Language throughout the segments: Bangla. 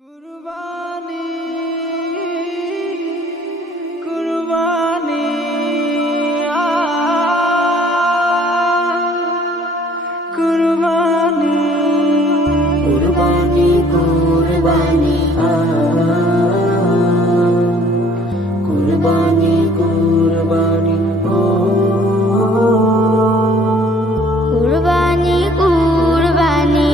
কুরবানি কুরবানি কুরবানি কুরবানি কুরবানি কুরবানি কুরবানি কুরবানি কুরবানি কুরবানি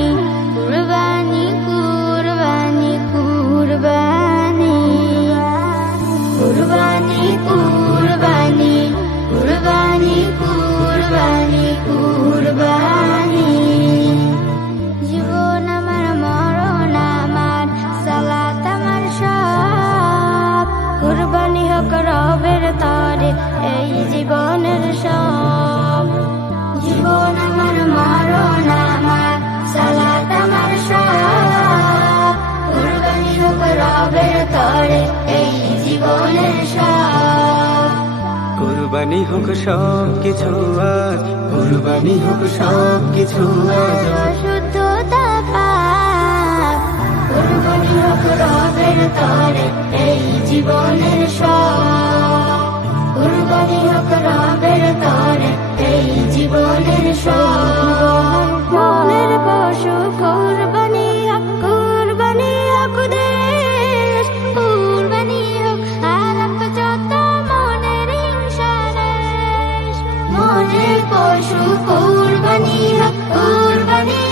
কুরবানি কুরবানি কুরবানি কুরবানি কুরবানি কুরবানি কুরবানি জীবন আমার মরণ আমার সালাত আমার সব কুরবানি হোক রবের তরে এই জীবনের সব জীবন আমার মরণ আমার সালাত আমার সব কুরবানি হোক রবের তরে এই জীবনের সব কুরবানি হোক সব কিছু আজ কুরবানি হোক সব কিছু আজ শুদ্ধতা পাপ কুরবানি হোক রবের তরে এই জীবনের সব কুরবানি হোক রবের তরে এই জীবনের সব মনের পশু কুরবানি হোক দেশ কুরবানি হোক আলাপ যত মনের হিংসা রেশ মনের পশু কুরবানি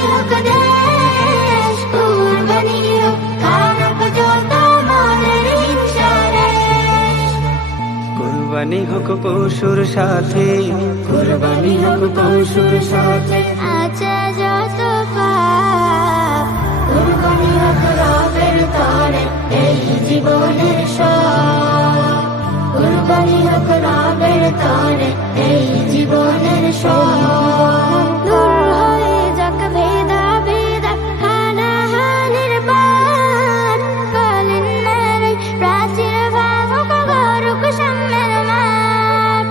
হোক দেশ কুরবানি হোক আলাপ যত মনের হিংসা রেশ কুরবানি হোক পশুর সাথে কুরবানি হোক পশুর সাথে আচ্ছা যত পাপ কুরবানি হোক রবের তরে এই জীবনের সব কুরবানি হোক রবের তরে এই জীবনের সব দূর হয়ে যাক ভেদা ভেদা হানাহানির বান কালিন নারী প্রাচীর ভাঙুক গরুক সাম্যের মাঠ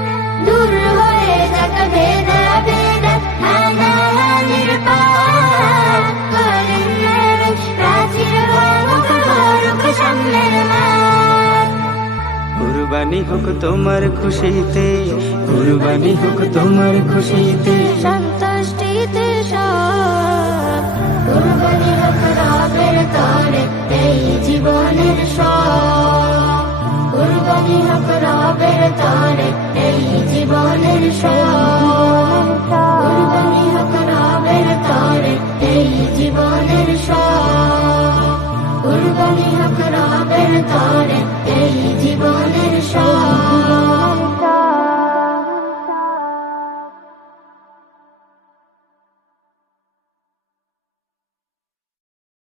দূর হয়ে যাক ভেদা ভেদা হানাহানির বান কালিন নারী প্রাচীর ভাঙুক গরুক সাম্যের মাঠ কুরবানি হোক তোমার খুশিতে কুরবানি হোক তোমার খুশিতে সন্তুষ্টিতে সব কুরবানি হোক রবের তরে এই জীবনের সব কুরবানি হোক রবের তরে এই জীবনের সব কুরবানি হোক রবের তরে এই জীবনের সব কুরবানি হোক রবের তরে এই জীবনের